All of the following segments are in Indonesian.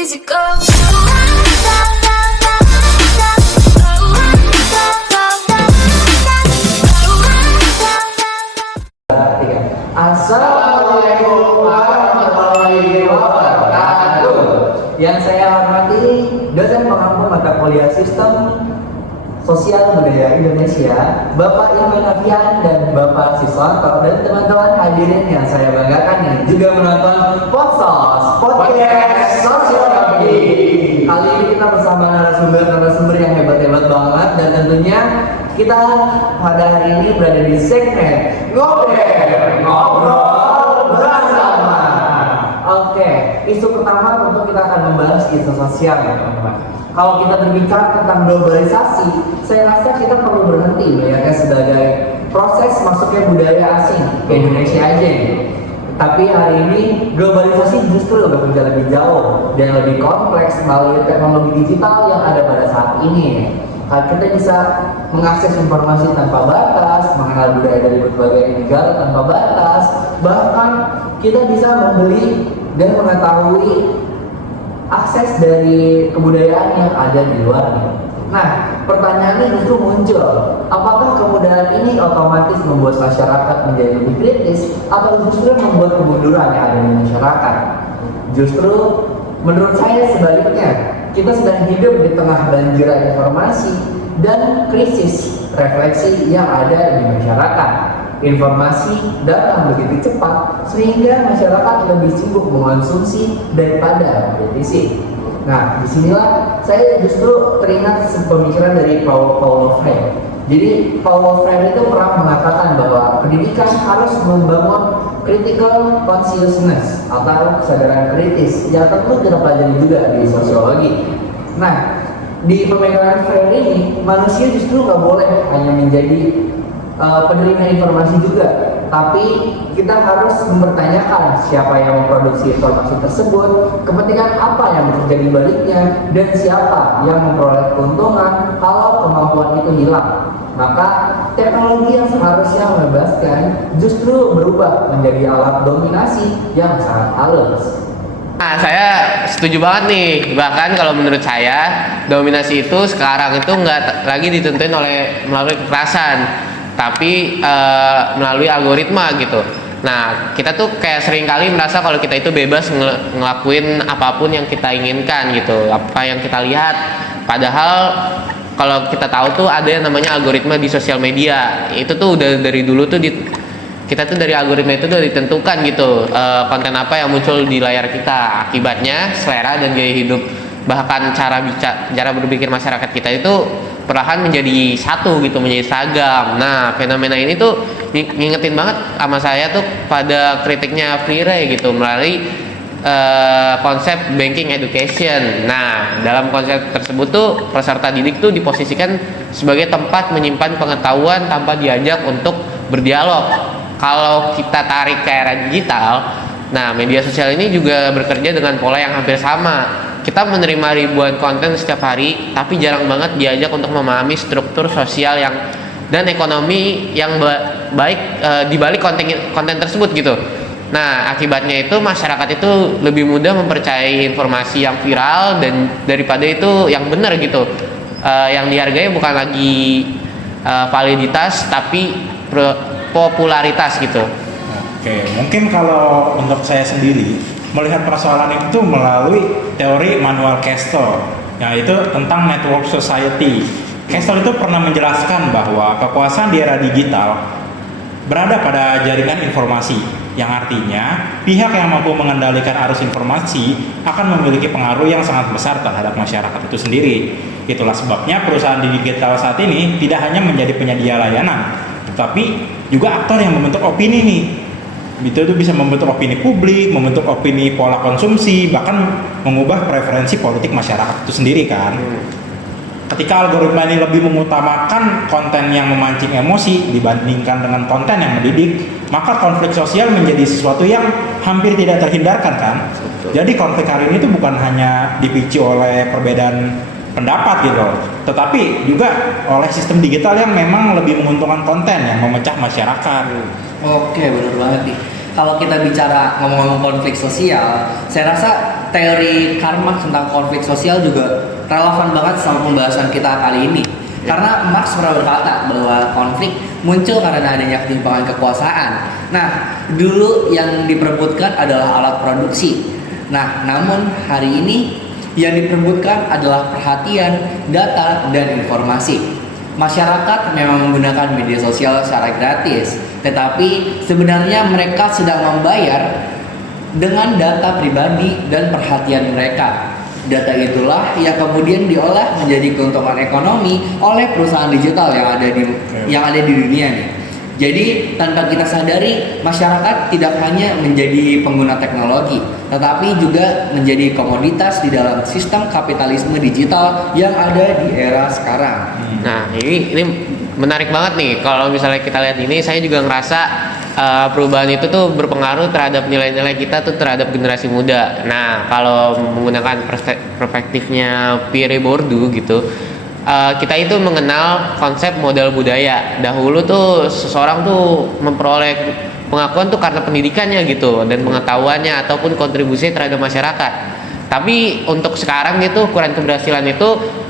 easy go. Assalamualaikum warahmatullahi wabarakatuh. Yang saya hormati dosen pengampu mata kuliah Sistem Sosial Budaya Indonesia, Bapak Ilman Afian dan Bapak Siswanto, dan teman-teman hadirin yang saya banggakan yang juga menonton Podcast Sosiologi. Kali ini kita bersama narasumber yang hebat-hebat banget, dan tentunya kita pada hari ini berada di segmen Ngobrol Bersama. Oke, isu pertama tentu kita akan membahas isu sosial ya teman-teman. Kalau kita berbicara tentang globalisasi, saya rasa kita perlu berhenti melihatnya sebagai proses masuknya budaya asing ke Indonesia aja gitu. Tapi hari ini globalisasi justru bekerja lebih jauh dan lebih kompleks melalui teknologi digital yang ada pada saat ini. Kita bisa mengakses informasi tanpa batas, mengenal budaya dari berbagai negara tanpa batas, bahkan kita bisa membeli dan mengetahui akses dari kebudayaan yang ada di luar. Nah, pertanyaannya justru muncul, apakah kemudahan ini otomatis membuat masyarakat menjadi lebih kritis atau justru membuat kemunduran yang ada di masyarakat? Justru menurut saya sebaliknya, kita sedang hidup di tengah banjir informasi dan krisis refleksi yang ada di masyarakat. Informasi datang begitu cepat sehingga masyarakat lebih sibuk mengonsumsi daripada mengkritisi. Nah, disinilah saya justru teringat pemikiran dari Paulo Freire. Jadi Paulo Freire itu pernah mengatakan bahwa pendidikan harus membangun critical consciousness atau kesadaran kritis yang tentu kita pelajari juga di sosiologi. Nah, di pemikiran Freire ini manusia justru nggak boleh hanya menjadi penerima informasi juga, tapi kita harus mempertanyakan siapa yang memproduksi informasi tersebut, kepentingan apa yang bekerja di baliknya, dan siapa yang memperoleh keuntungan kalau kemampuan itu hilang. Maka teknologi yang seharusnya membebaskan justru berubah menjadi alat dominasi yang sangat halus. Nah, saya setuju banget nih. Bahkan kalau menurut saya, dominasi itu sekarang itu nggak lagi ditentuin melalui kekerasan, tapi melalui algoritma gitu. Nah, kita tuh kayak sering kali merasa kalau kita itu bebas ngelakuin apapun yang kita inginkan gitu, apa yang kita lihat. Padahal kalau kita tahu tuh ada yang namanya algoritma di sosial media. Itu tuh udah dari dulu tuh kita tuh dari algoritma itu udah ditentukan gitu, konten apa yang muncul di layar kita. Akibatnya selera dan gaya hidup, bahkan cara berpikir masyarakat kita itu perlahan menjadi satu gitu, menjadi seragam. Nah, fenomena ini tuh ngingetin banget sama saya tuh pada kritiknya Freire gitu melalui konsep banking education. Nah, dalam konsep tersebut tuh peserta didik tuh diposisikan sebagai tempat menyimpan pengetahuan tanpa diajak untuk berdialog. Kalau kita tarik ke era digital, nah media sosial ini juga bekerja dengan pola yang hampir sama. Kita menerima ribuan konten setiap hari, tapi jarang banget diajak untuk memahami struktur sosial dan ekonomi yang baik di balik konten tersebut gitu. Nah, akibatnya itu masyarakat itu lebih mudah mempercayai informasi yang viral dan daripada itu yang benar gitu. Yang dihargai bukan lagi validitas tapi popularitas gitu. Oke, mungkin kalau untuk saya sendiri melihat persoalan itu melalui teori Manuel Castor, yaitu tentang network society. Castor itu pernah menjelaskan bahwa kekuasaan di era digital berada pada jaringan informasi, yang artinya pihak yang mampu mengendalikan arus informasi akan memiliki pengaruh yang sangat besar terhadap masyarakat itu sendiri. Itulah sebabnya perusahaan di digital saat ini tidak hanya menjadi penyedia layanan, tetapi juga aktor yang membentuk opini nih. Itu bisa membentuk opini publik, membentuk opini pola konsumsi, bahkan mengubah preferensi politik masyarakat itu sendiri kan. Ketika algoritma ini lebih mengutamakan konten yang memancing emosi dibandingkan dengan konten yang mendidik, maka konflik sosial menjadi sesuatu yang hampir tidak terhindarkan kan. Jadi konflik hari ini itu bukan hanya dipicu oleh perbedaan pendapat gitu, tetapi juga oleh sistem digital yang memang lebih menguntungkan konten yang memecah masyarakat. Oke, benar banget nih. Kalau kita bicara ngomong-ngomong konflik sosial, saya rasa teori Karl Marx tentang konflik sosial juga relevan banget sama pembahasan kita kali ini. Karena Marx pernah berkata bahwa konflik muncul karena adanya ketimpangan kekuasaan. Nah, dulu yang diperebutkan adalah alat produksi. Nah, namun hari ini yang diperebutkan adalah perhatian, data, dan informasi. Masyarakat memang menggunakan media sosial secara gratis, tetapi sebenarnya mereka sedang membayar dengan data pribadi dan perhatian mereka. Data itulah yang kemudian diolah menjadi keuntungan ekonomi oleh perusahaan digital yang ada di dunia nih. Jadi tanpa kita sadari, masyarakat tidak hanya menjadi pengguna teknologi, tetapi juga menjadi komoditas di dalam sistem kapitalisme digital yang ada di era sekarang. Nah, ini menarik banget nih. Kalau misalnya kita lihat ini, saya juga ngerasa perubahan itu tuh berpengaruh terhadap nilai-nilai kita tuh terhadap generasi muda. Nah, kalau menggunakan perspektifnya Pierre Bourdieu gitu, kita itu mengenal konsep modal budaya. Dahulu tuh seseorang tuh memperoleh pengakuan tuh karena pendidikannya gitu dan pengetahuannya ataupun kontribusi terhadap masyarakat. Tapi untuk sekarang gitu ukuran keberhasilan itu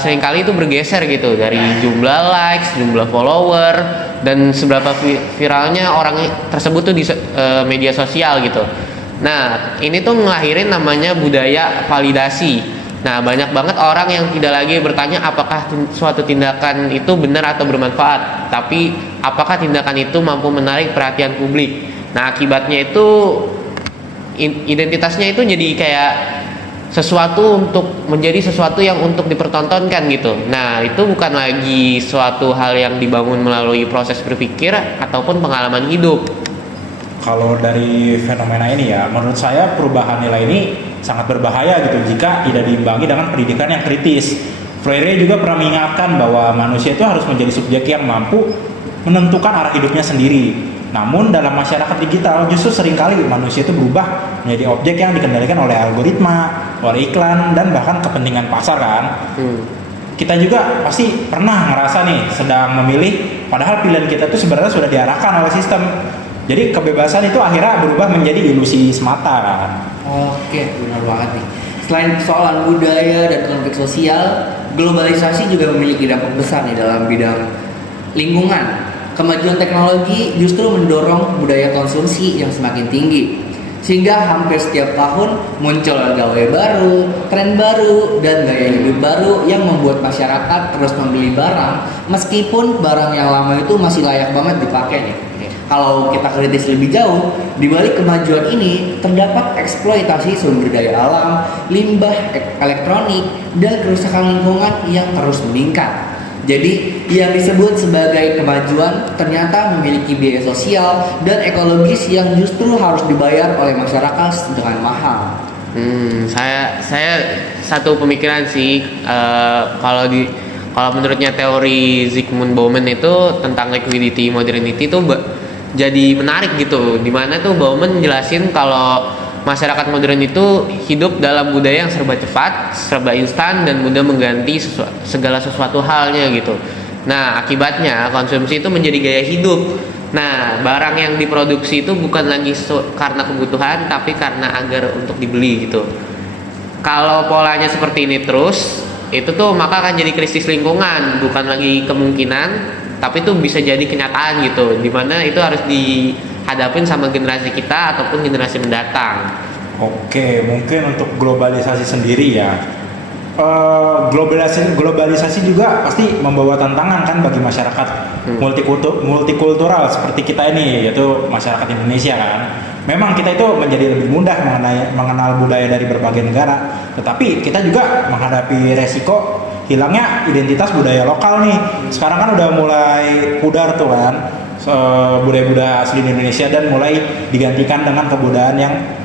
seringkali itu bergeser gitu dari jumlah likes, jumlah follower, dan seberapa viralnya orang tersebut tuh di media sosial gitu. Nah, ini tuh ngelahirin namanya budaya validasi. Nah, banyak banget orang yang tidak lagi bertanya apakah suatu tindakan itu benar atau bermanfaat, tapi apakah tindakan itu mampu menarik perhatian publik. Nah, akibatnya itu identitasnya itu jadi kayak menjadi sesuatu yang untuk dipertontonkan gitu. Nah, itu bukan lagi suatu hal yang dibangun melalui proses berpikir ataupun pengalaman hidup. Kalau dari fenomena ini ya, menurut saya perubahan nilai ini sangat berbahaya gitu jika tidak diimbangi dengan pendidikan yang kritis. Freire juga pernah mengingatkan bahwa manusia itu harus menjadi subjek yang mampu menentukan arah hidupnya sendiri. Namun dalam masyarakat digital justru seringkali manusia itu berubah menjadi objek yang dikendalikan oleh algoritma, oleh iklan, dan bahkan kepentingan pasar kan. Kita juga pasti pernah ngerasa nih sedang memilih, padahal pilihan kita itu sebenarnya sudah diarahkan oleh sistem. Jadi kebebasan itu akhirnya berubah menjadi ilusi semata kan. Oke, benar banget nih. Selain persoalan budaya dan konflik sosial, globalisasi juga memiliki dampak besar nih dalam bidang lingkungan. Kemajuan teknologi justru mendorong budaya konsumsi yang semakin tinggi, sehingga hampir setiap tahun muncul gawe baru, tren baru, dan gaya hidup baru yang membuat masyarakat terus membeli barang meskipun barang yang lama itu masih layak banget dipakai nih. Kalau kita kritis lebih jauh, di balik kemajuan ini terdapat eksploitasi sumber daya alam, limbah elektronik, dan kerusakan lingkungan yang terus meningkat. Jadi yang disebut sebagai kemajuan ternyata memiliki biaya sosial dan ekologis yang justru harus dibayar oleh masyarakat dengan mahal. Saya satu pemikiran sih, kalau menurutnya teori Zygmunt Bauman itu tentang liquidity modernity itu jadi menarik gitu. Dimana tuh Bauman jelasin kalau masyarakat modern itu hidup dalam budaya yang serba cepat, serba instan, dan mudah mengganti segala sesuatu halnya gitu. Nah, akibatnya konsumsi itu menjadi gaya hidup. Nah, barang yang diproduksi itu bukan lagi karena kebutuhan, tapi karena agar untuk dibeli gitu. Kalau polanya seperti ini terus, itu tuh maka akan jadi krisis lingkungan, bukan lagi kemungkinan, tapi itu bisa jadi kenyataan gitu. Dimana itu harus dihadapin sama generasi kita ataupun generasi mendatang. Oke, mungkin untuk globalisasi sendiri ya, globalisasi juga pasti membawa tantangan kan bagi masyarakat multikultural seperti kita ini, yaitu masyarakat Indonesia kan. Memang kita itu menjadi lebih mudah mengenal budaya dari berbagai negara, tetapi kita juga menghadapi resiko hilangnya identitas budaya lokal nih. Sekarang kan udah mulai pudar tuh kan budaya-budaya asli Indonesia dan mulai digantikan dengan kebudayaan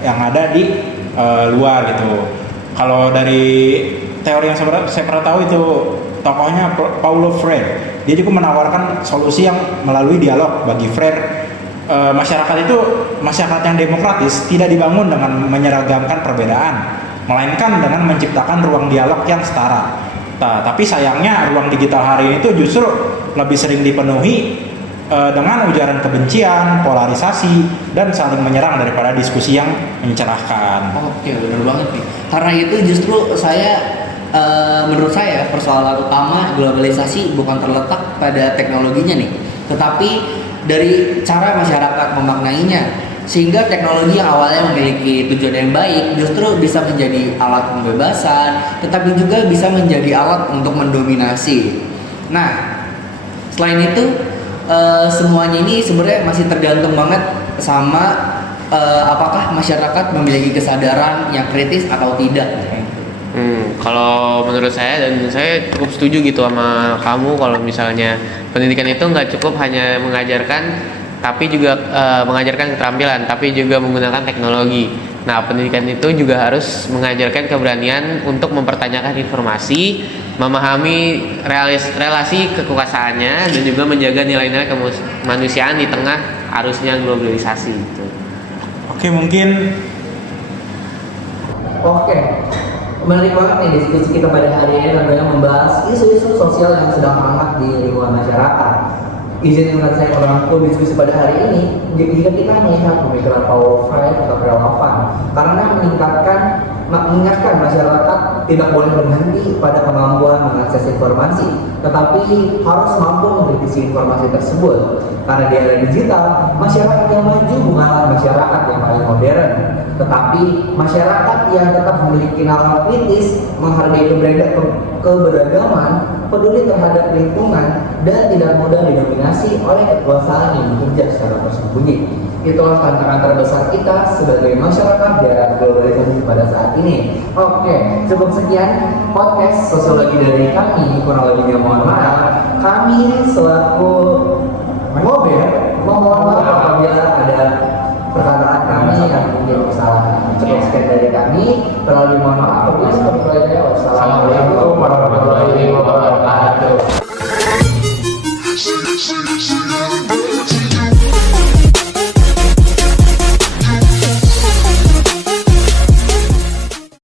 yang ada di luar gitu. Kalau dari teori yang saya pernah tahu itu tokohnya Paulo Freire, dia juga menawarkan solusi yang melalui dialog. Bagi Freire, masyarakat itu masyarakat yang demokratis tidak dibangun dengan menyeragamkan perbedaan, melainkan dengan menciptakan ruang dialog yang setara. Tapi sayangnya ruang digital hari ini tuh justru lebih sering dipenuhi dengan ujaran kebencian, polarisasi, dan saling menyerang daripada diskusi yang mencerahkan. Oke, benar banget nih. Karena itu justru menurut saya persoalan utama globalisasi bukan terletak pada teknologinya nih, tetapi dari cara masyarakat memaknainya. Sehingga teknologi yang awalnya memiliki tujuan yang baik justru bisa menjadi alat pembebasan, tetapi juga bisa menjadi alat untuk mendominasi. Nah, selain itu semuanya ini sebenarnya masih tergantung banget sama apakah masyarakat memiliki kesadaran yang kritis atau tidak. Kalau menurut saya, dan saya cukup setuju gitu sama kamu, kalau misalnya pendidikan itu nggak cukup hanya mengajarkan, tapi juga mengajarkan keterampilan, tapi juga menggunakan teknologi. Nah, pendidikan itu juga harus mengajarkan keberanian untuk mempertanyakan informasi, memahami relasi kekuasaannya, dan juga menjaga nilai-nilai kemanusiaan di tengah arusnya globalisasi itu. Oke, mungkin menarik banget nih diskusi kita pada hari ini tentunya membahas isu-isu sosial yang sedang hangat di lingkungan masyarakat. Izin menurut saya merangkum diskusi pada hari ini jika kita melihat pemikiran powerful atau relevan, karena mengingatkan masyarakat tidak boleh berhenti pada kemampuan mengakses informasi, tetapi harus mampu mengkritisi informasi tersebut. Karena di era digital, masyarakat yang maju bukanlah masyarakat yang paling modern, tetapi masyarakat yang tetap memiliki nalar kritis, menghargai keberagaman, peduli terhadap lingkungan, dan tidak mudah didominasi oleh kekuasaan yang bekerja secara tersembunyi. Itulah tantangan terbesar kita sebagai masyarakat di era globalisasi pada saat ini. Oke, cukup sekian podcast sosiologi dari kami. Kurang lebihnya mohon maaf. Kami selaku mohon maaf apabila ada perkataan kami yang mungkin kesalahan. Cukup sekian dari kami. Kurang lebih mohon maaf. Wassalamualaikum warahmatullahi wabarakatuh.